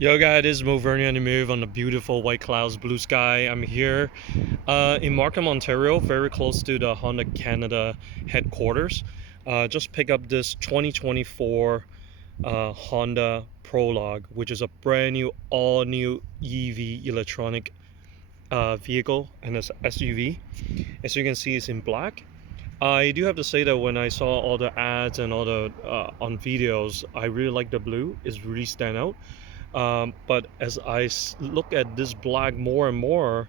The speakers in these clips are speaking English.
Yo guys, this is Movernia on the move on the beautiful white clouds, blue sky. I'm here in Markham, Ontario, very close to the Honda Canada headquarters. Just pick up this 2024 Honda Prologue, which is a brand new, all new EV electronic vehicle and it's SUV. As you can see, it's in black. I do have to say that when I saw all the ads and all the on videos, I really like the blue. It's really stand out. But as I look at this black more and more,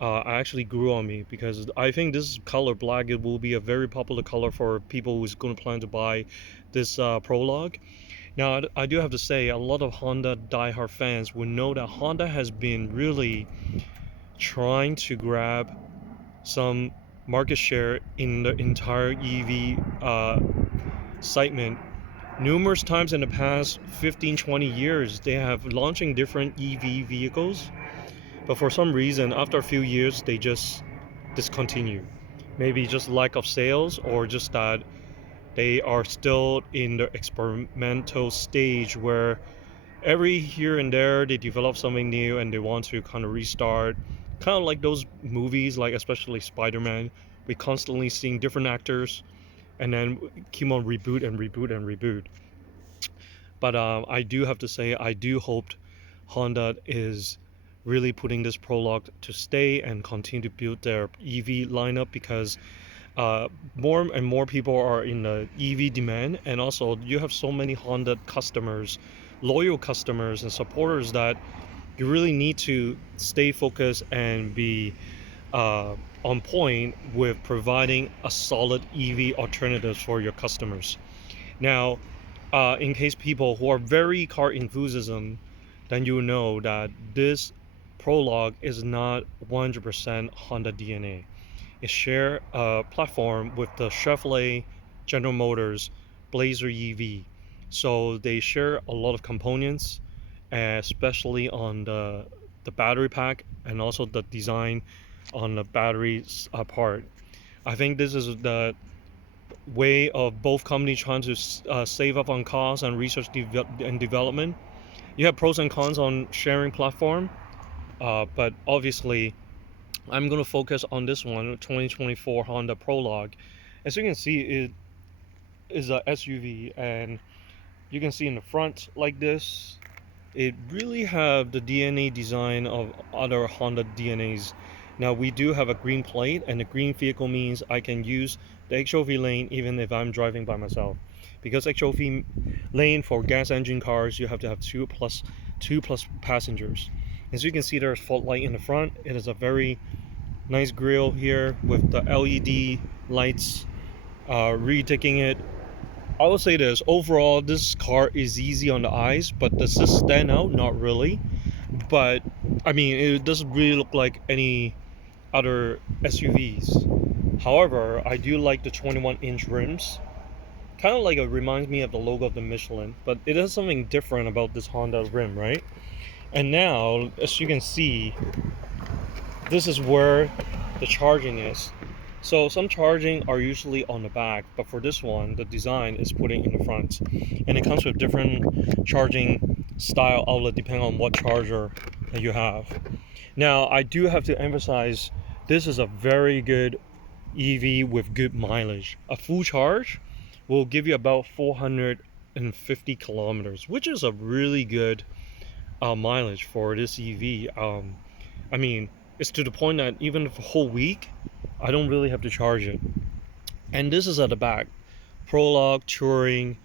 I actually grew on me because I think this color black it will be a very popular color for people who's going to plan to buy this Prologue. Now, I do have to say, a lot of Honda diehard fans will know that Honda has been really trying to grab some market share in the entire EV segment numerous times in the past 15-20 years. They have launching different EV vehicles, but for some reason after a few years they just discontinue. Maybe just lack of sales, or just that they are still in the experimental stage where every here and there they develop something new and they want to kind of restart, kind of like those movies, like especially Spider-Man. We constantly seeing different actors and then keep on reboot and reboot and reboot. But I do have to say, I do hope Honda is really putting this Prologue to stay and continue to build their EV lineup, because more and more people are in the EV demand, and also you have so many Honda customers, loyal customers and supporters, that you really need to stay focused and be uh, on point with providing a solid EV alternatives for your customers. Now, in case people who are very car enthusiasm, then you know that this Prologue is not 100% Honda DNA. It share a platform with the Chevrolet, General Motors, Blazer EV. So they share a lot of components, especially on the battery pack and also the design on the battery part. I think this is the way of both companies trying to save up on costs and research and development. You have pros and cons on sharing platform, but obviously I'm going to focus on this one, 2024 Honda Prologue. As you can see, it is a SUV, and you can see in the front like this, it really have the DNA design of other Honda DNAs. Now we do have a green plate, and the green vehicle means I can use the HOV lane even if I'm driving by myself. Because HOV lane for gas engine cars, you have to have two plus passengers. As you can see, there's fog light in the front. It is a very nice grille here with the LED lights retaking it. I will say this, overall this car is easy on the eyes, but does this stand out? Not really. But I mean, it doesn't really look like any other SUVs. However, I do like the 21-inch rims. Kind of like it reminds me of the logo of the Michelin, but it has something different about this Honda rim, right? And now, as you can see, this is where the charging is. So some charging are usually on the back, but for this one, the design is putting in the front, and it comes with different charging style outlet depending on what charger that you have. Now, I do have to emphasize, this is a very good EV with good mileage. A full charge will give you about 450 kilometers, which is a really good mileage for this EV. I mean, it's to the point that even for a whole week, I don't really have to charge it. And this is at the back. Prologue, Touring,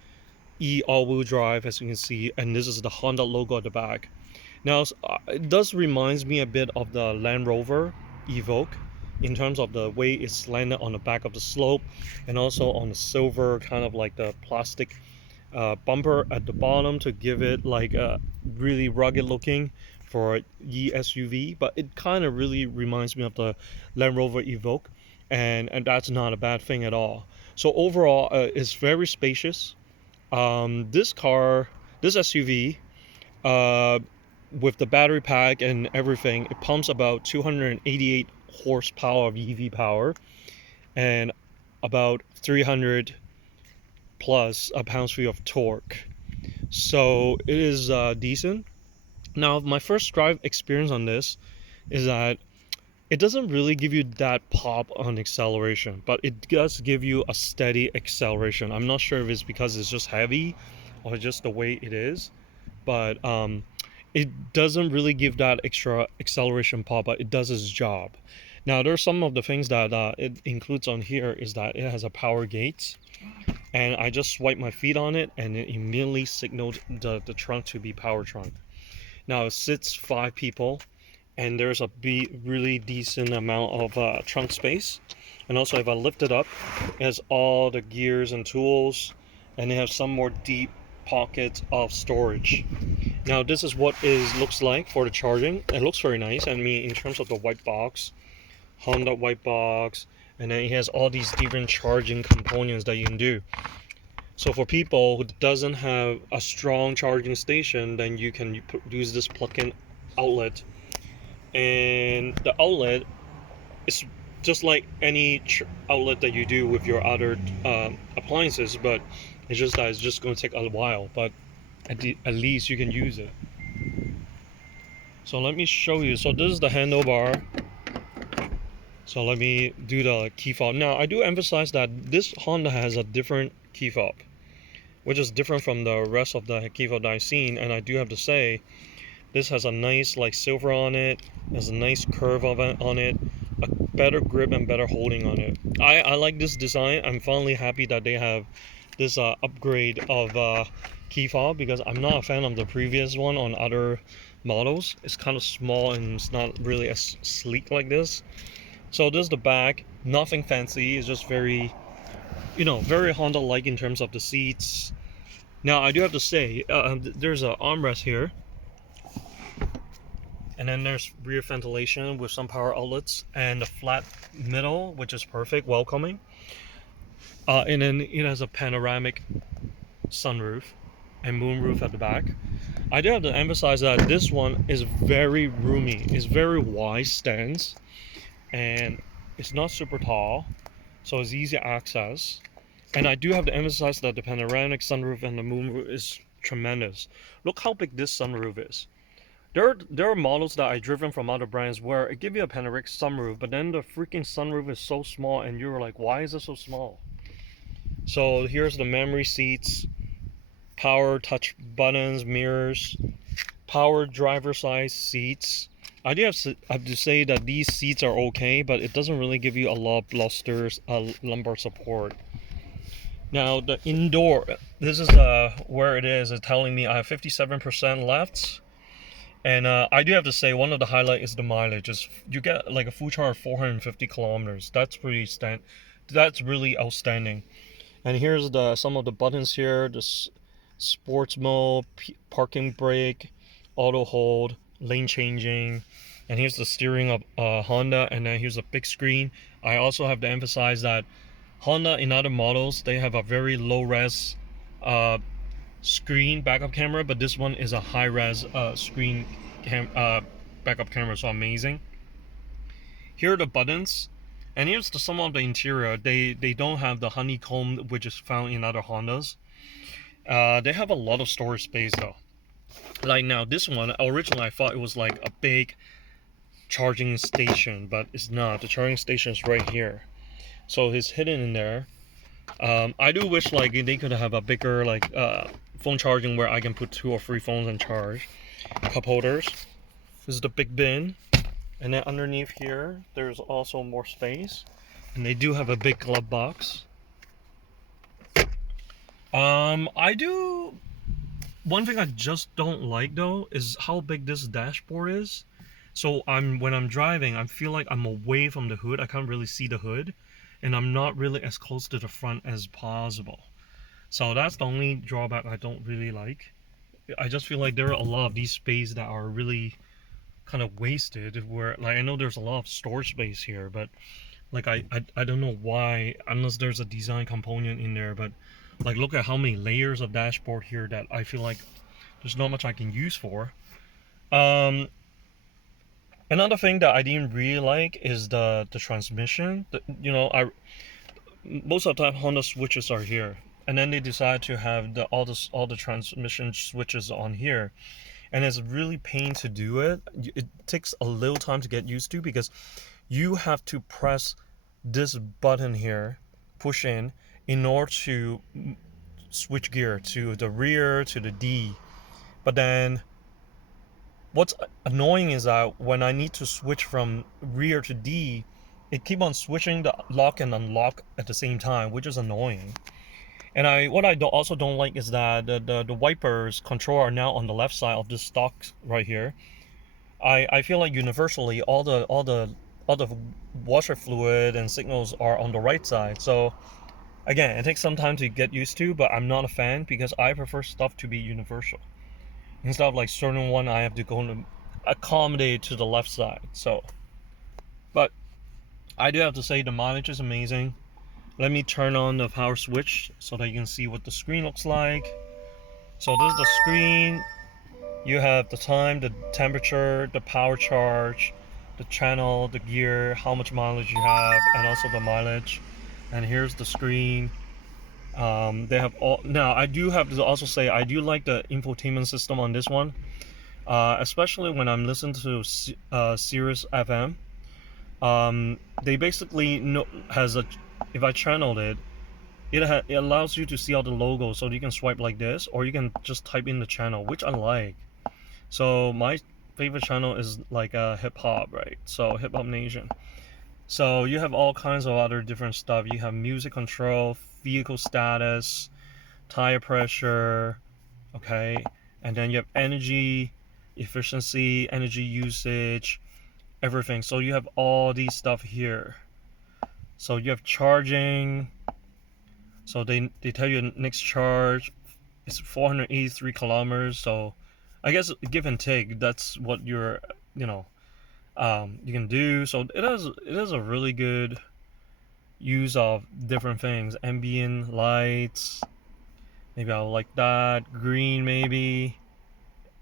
E all-wheel drive, as you can see, and this is the Honda logo at the back. Now, it does reminds me a bit of the Land Rover Evoque in terms of the way it's landed on the back of the slope, and also on the silver, kind of like the plastic bumper at the bottom to give it like a really rugged looking for SUV. But it kind of really reminds me of the Land Rover Evoque, and that's not a bad thing at all. So overall, it's very spacious. This SUV, uh, with the battery pack and everything, it pumps about 288 horsepower of EV power and about 300 plus a pounds-feet of torque. So it is decent. Now, my first drive experience on this is that it doesn't really give you that pop on acceleration, but it does give you a steady acceleration. I'm not sure if it's because it's just heavy or just the way it is, but it doesn't really give that extra acceleration pop, but it does its job. Now, there's some of the things that it includes on here is that it has a power gate, and I just swipe my feet on it, and it immediately signaled the trunk to be power trunk. Now, it sits 5 people, and there's a really decent amount of trunk space. And also, if I lift it up, it has all the gears and tools, and it has some more deep pockets of storage. Now, this is what it looks like for the charging. It looks very nice. I mean, in terms of the white box, Honda white box, and then it has all these different charging components that you can do. So for people who doesn't have a strong charging station, then you can use this plug-in outlet, and the outlet is just like any outlet that you do with your other appliances, but it's just that it's just going to take a while, but at least you can use it. So let me show you. So this is the handlebar. So let me do the key fob. Now, I do emphasize that this Honda has a different key fob, which is different from the rest of the key fob that I've seen. And I do have to say, this has a nice like silver on it, has a nice curve of it on it, a better grip and better holding on it. I like this design. I'm finally happy that they have this upgrade of key fob, because I'm not a fan of the previous one on other models. It's kind of small and it's not really as sleek like this. So this is the back, nothing fancy. It's just very, very Honda-like in terms of the seats. Now, I do have to say, there's an armrest here. And then there's rear ventilation with some power outlets and a flat middle, which is perfect, welcoming. And then it has a panoramic sunroof and moonroof at the back. I do have to emphasize that this one is very roomy. It's very wide stance, and it's not super tall, so it's easy access. And I do have to emphasize that the panoramic sunroof and the moonroof is tremendous. Look how big this sunroof is. There are models that I've driven from other brands where it gives you a panoramic sunroof, but then the freaking sunroof is so small, and you're like, why is it so small? So here's the memory seats, power touch buttons, mirrors, power driver side seats. I do have to say that these seats are okay, but it doesn't really give you a lot of blusters, lumbar support. Now the indoor, this is where it is. It's telling me I have 57% left. And I do have to say, one of the highlights is the mileage. You get like a full charge of 450 kilometers. That's that's really outstanding. And here's some of the buttons here. This sports mode, parking brake, auto hold, lane changing. And here's the steering of Honda. And then here's a big screen. I also have to emphasize that Honda, in other models, they have a very low res screen backup camera, but this one is a high res screen backup camera, so amazing. Here are the buttons, and here's some of the interior. They don't have the honeycomb which is found in other Hondas. They have a lot of storage space though. Like now, this one originally I thought it was like a big charging station, but it's not. The charging station is right here, so it's hidden in there. I do wish like they could have a bigger like phone charging where I can put 2 or 3 phones and charge. Cup holders. This is the big bin, and then underneath here there's also more space, and they do have a big glove box. One thing I just don't like though is how big this dashboard is. So when I'm driving, I feel like I'm away from the hood. I can't really see the hood, and I'm not really as close to the front as possible. So that's the only drawback I don't really like. I just feel like there are a lot of these spaces that are really kind of wasted, where like I know there's a lot of storage space here, but like I don't know why, unless there's a design component in there. But like, look at how many layers of dashboard here that I feel like there's not much I can use for. Another thing that I didn't really like is the transmission. Most of the time Honda switches are here, and then they decide to have all the transmission switches on here. and it's really pain to do it. It takes a little time to get used to because you have to press this button here, push in order to switch gear to the rear, to the D. But then what's annoying is that when I need to switch from rear to D, it keep on switching the lock and unlock at the same time, which is annoying. And what I also don't like is that the wipers control are now on the left side of this stock right here. I feel like universally all the washer fluid and signals are on the right side. So again, it takes some time to get used to, but I'm not a fan because I prefer stuff to be universal. Instead of like certain one I have to go to accommodate to the left side. So, but I do have to say the mileage is amazing. Let me turn on the power switch so that you can see what the screen looks like. So this is the screen. You have the time, the temperature, the power charge, the channel, the gear, how much mileage you have, and also the mileage. And here's the screen. They have all. Now I do have to also say I do like the infotainment system on this one, especially when I'm listening to Sirius FM. They basically has a. If I channeled it, it allows you to see all the logos, so you can swipe like this, or you can just type in the channel, which I like. So my favorite channel is like hip hop, right? So Hip Hop Nation. So you have all kinds of other different stuff. You have music control, vehicle status, tire pressure, okay, and then you have energy efficiency, energy usage, everything. So you have all these stuff here. So you have charging. So they tell you next charge is 483 kilometers. So I guess give and take, that's what you're, you know, you can do. So it has a really good use of different things. Ambient lights, maybe I like that. Green maybe.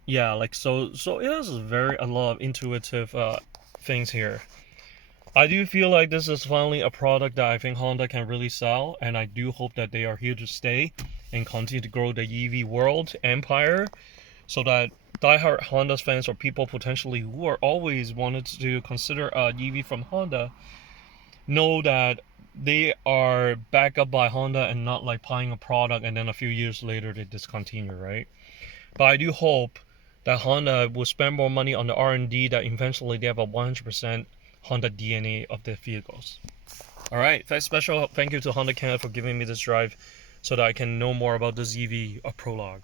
Yeah, like so it has a lot of intuitive things here. I do feel like this is finally a product that I think Honda can really sell, and I do hope that they are here to stay and continue to grow the EV world empire, so that diehard Honda fans or people potentially who are always wanted to consider a EV from Honda know that they are backed up by Honda and not like buying a product and then a few years later they discontinue, right? But I do hope that Honda will spend more money on the R&D, that eventually they have a 100% Honda DNA of their vehicles. Alright, special thank you to Honda Canada for giving me this drive so that I can know more about this EV, a prologue.